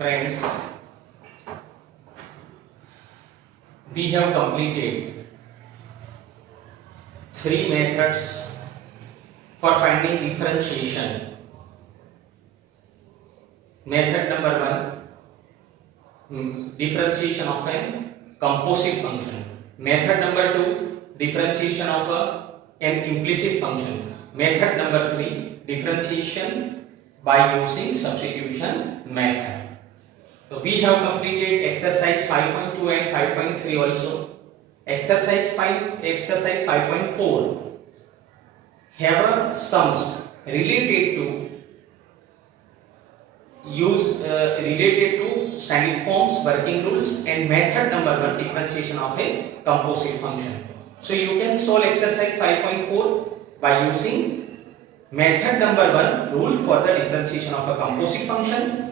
Friends, we have completed three methods for finding differentiation. Method number one, differentiation of a composite function. Method number two, differentiation of an implicit function. Method number three, differentiation by using substitution method. So we have completed exercise 5.2 and 5.3 also. Exercise 5.4 have sums related to standard forms, working rules, and method number one, differentiation of a composite function. So you can solve exercise 5.4 by using method number one, rule for the differentiation of a composite function,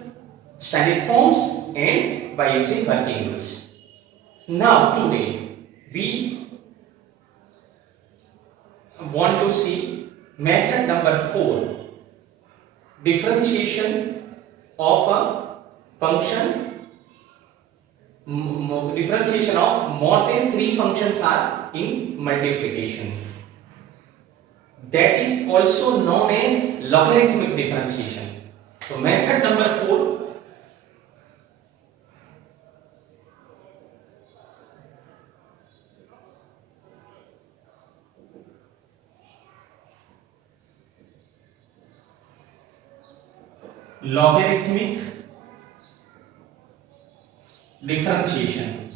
standard forms, and by using working rules. Now today we want to see method number 4, differentiation of a function, differentiation of more than 3 functions are in multiplication. That is also known as logarithmic differentiation. So method number 4, logarithmic differentiation.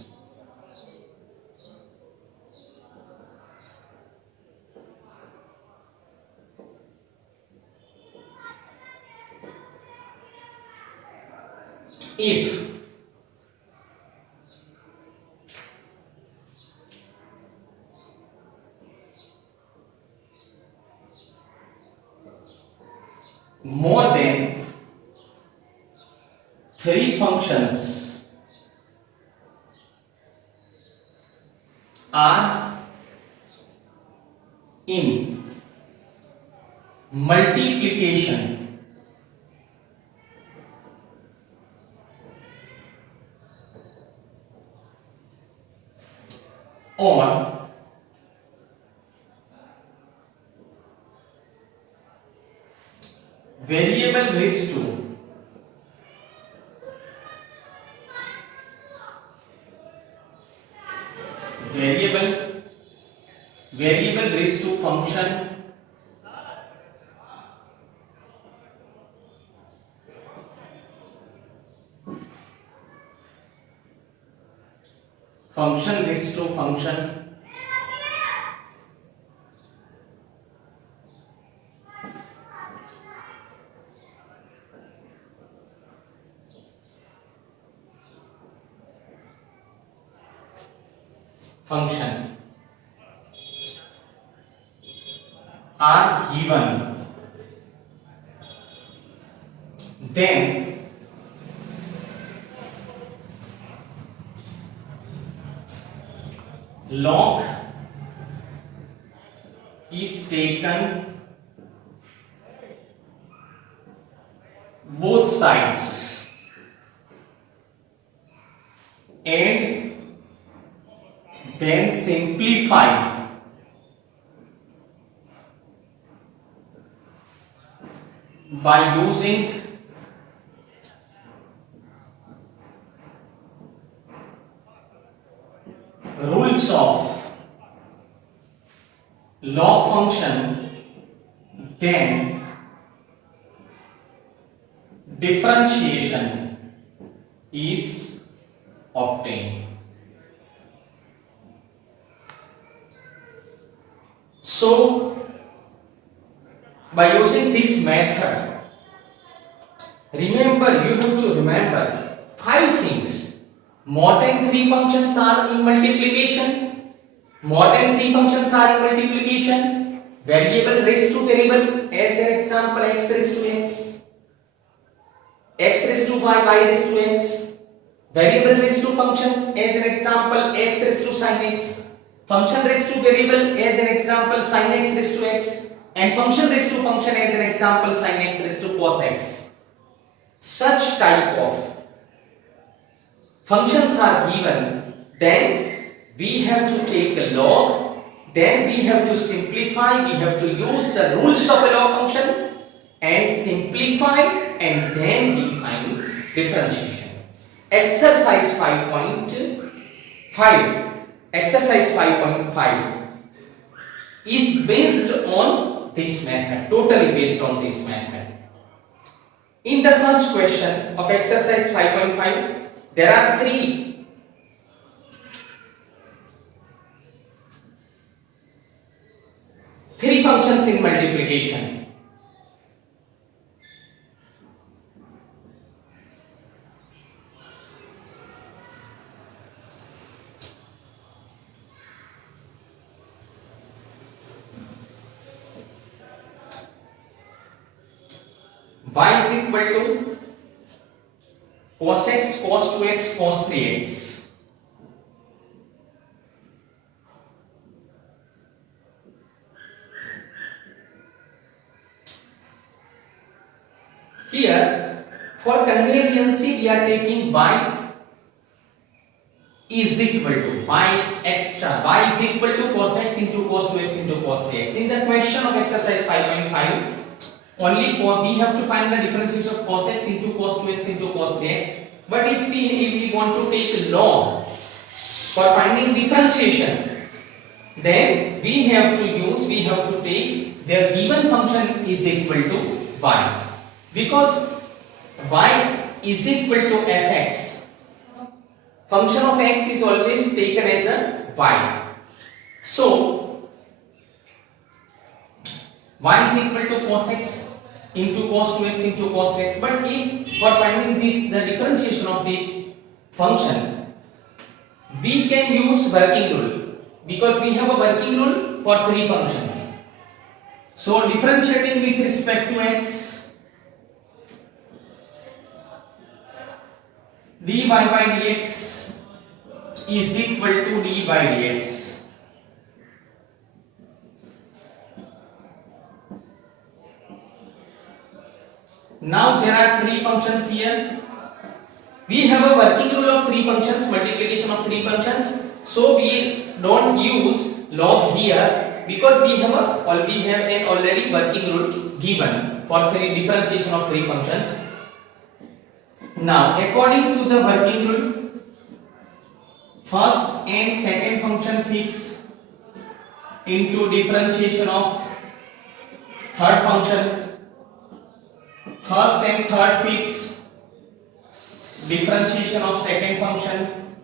If more than 3 functions are in multiplication, or variable raised to variable raised to function raised to function are given, then log is taken both sides and then simplify by using rules of log function, then differentiation is obtained. So by using this method, remember, you have to remember 5 things. More than 3 functions are in multiplication. More than 3 functions are in multiplication. Variable raised to variable, as an example, x raised to x, x raised to y, y raised to x. Variable raised to function, as an example, x raised to sin x. Function raised to variable, as an example, sin x raised to x. And function raised to function, as an example, sin x raised to cos x. Such type of functions are given, then we have to take a log, then we have to simplify, we have to use the rules of a log function and simplify, and then we find differentiation. Exercise 5.5. Exercise 5.5 is based on this method, totally based on this method. In the first question of exercise 5.5, there are three functions in multiplication. Y is equal to cos x, cos 2x, cos 3x. Here, for conveniency, we are taking y is equal to y extra. Y is equal to cos x into cos 2x into cos 3x. In the question of exercise 5.5, only we have to find the differentiation of cos x into cos 2x into cos 3x. But if we want to take log for finding differentiation, then we have to take the given function is equal to y, because y is equal to fx. Function of x is always taken as a y. So y is equal to cos x into cos 2x into cos x. But if for finding the differentiation of this function, we can use working rule, because we have a working rule for three functions. So differentiating with respect to x, dy by dx is equal to d by dx. Now there are three functions here. We have a working rule of three functions, multiplication of three functions. So we don't use log here, because we have an already working rule given for differentiation of three functions. Now according to the working rule, first and second function fix into differentiation of third function. First and third fix differentiation of second function.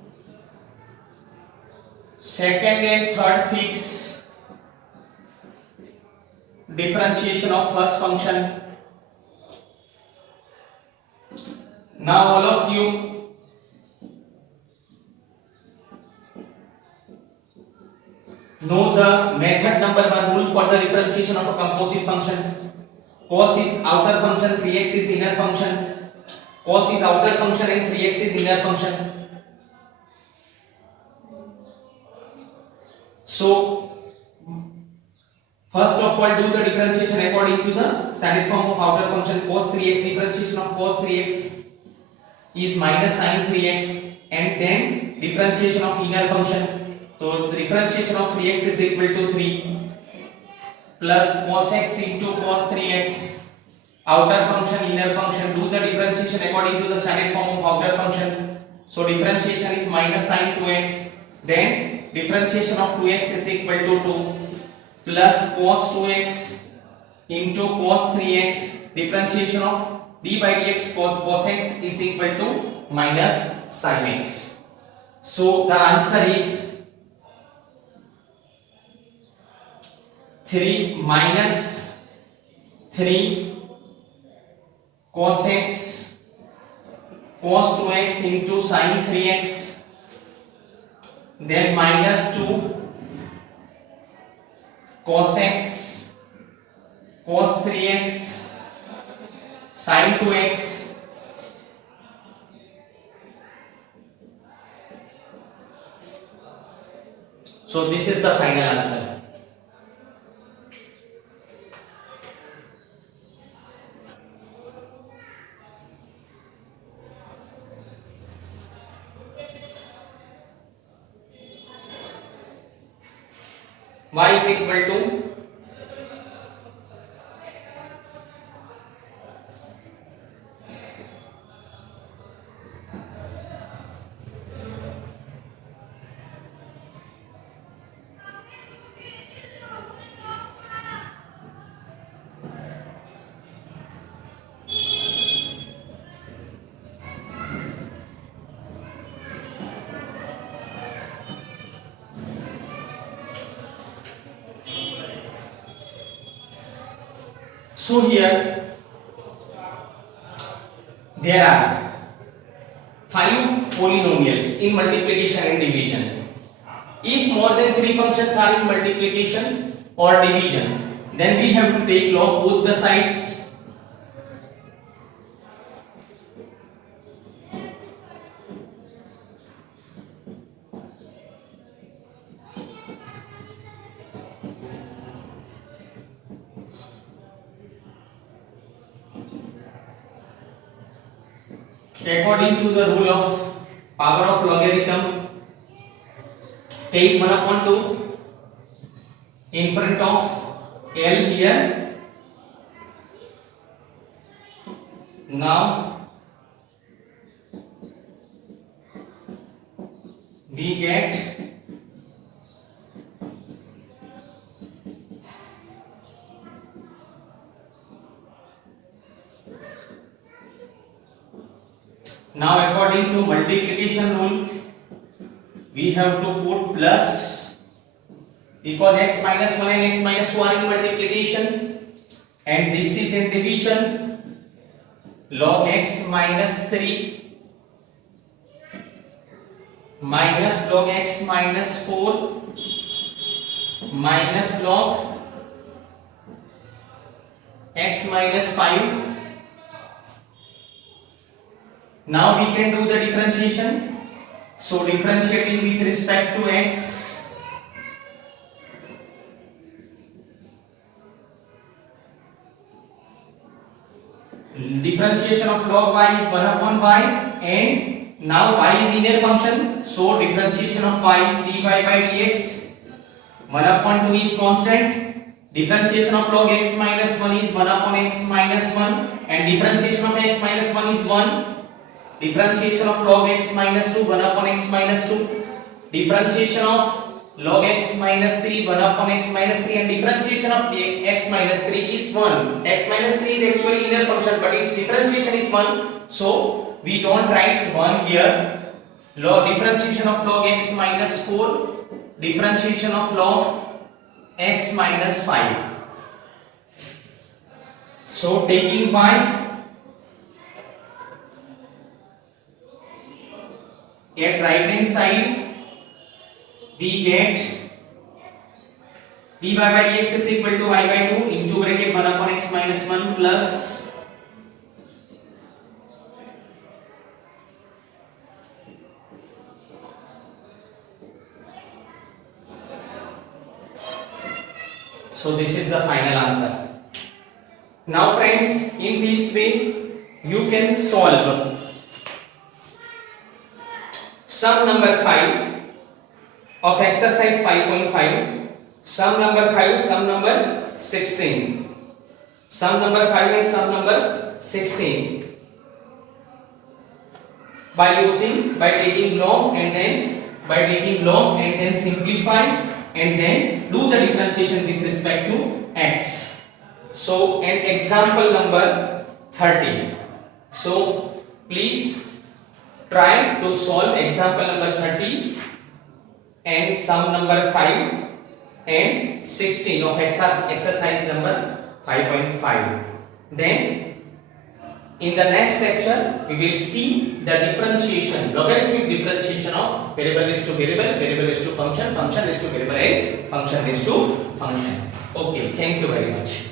Second and third fix differentiation of first function. Now all of you know the method number 1 rule for the differentiation of a composite function. Cos is outer function, 3x is inner function. Cos is outer function and 3x is inner function. So first of all, do the differentiation according to the standard form of outer function. Cos 3x, differentiation of cos 3x is minus sin 3x, and then differentiation of inner function. So the differentiation of 3x is equal to 3 plus cos x into cos 3x, outer function, inner function. Do the differentiation according to the standard form of outer function. So differentiation is minus sin 2x, then differentiation of 2x is equal to 2 plus cos 2x into cos 3x, differentiation of d by dx cos x is equal to minus sin x. So the answer is 3 minus 3 cos x cos 2x into sin 3x, then minus 2 cos x cos 3x sin 2x, so this is the final answer. y is equal to so here there are 5 polynomials in multiplication and division. If more than 3 functions are in multiplication or division, then we have to take log both the sides. According to the rule of power of logarithm, take 1 upon 2 in front of L here. Now we get now according to multiplication rule we have to put plus, because x minus 1 and x minus 2 are in multiplication, and this is in division. Log x minus 3 minus log x minus 4 minus log x minus 5. Now we can do the differentiation. So differentiating with respect to x, differentiation of log y is 1 upon y, and now y is linear function, so differentiation of y is dy by dx. 1 upon 2 is constant. Differentiation of log x minus 1 is 1 upon x minus 1, and differentiation of x minus 1 is 1. Differentiation of log x minus 2, 1 upon x minus 2. Differentiation of log x minus 3, 1 upon x minus 3, and differentiation of x minus 3 is 1. X minus 3 is actually linear function, but its differentiation is 1. So we don't write 1 here. Log differentiation of log x minus 4, differentiation of log x minus 5. So taking y at right hand side, we get dy by dx is equal to y by 2 into bracket 1 upon x minus 1 plus so this is the final answer. Now friends, in this way you can solve sum number 5 of exercise 5.5, sum number 5, sum number 16, sum number 5 and sum number 16 by taking log and then simplify and then do the differentiation with respect to x. So an example number 30. So please try to solve example number 30 and sum number 5 and 16 of exercise number 5.5. Then in the next lecture we will see the differentiation, logarithmic differentiation of variable raised to variable, variable raised to function, function raised to variable, and function raised to function. Okay, thank you very much.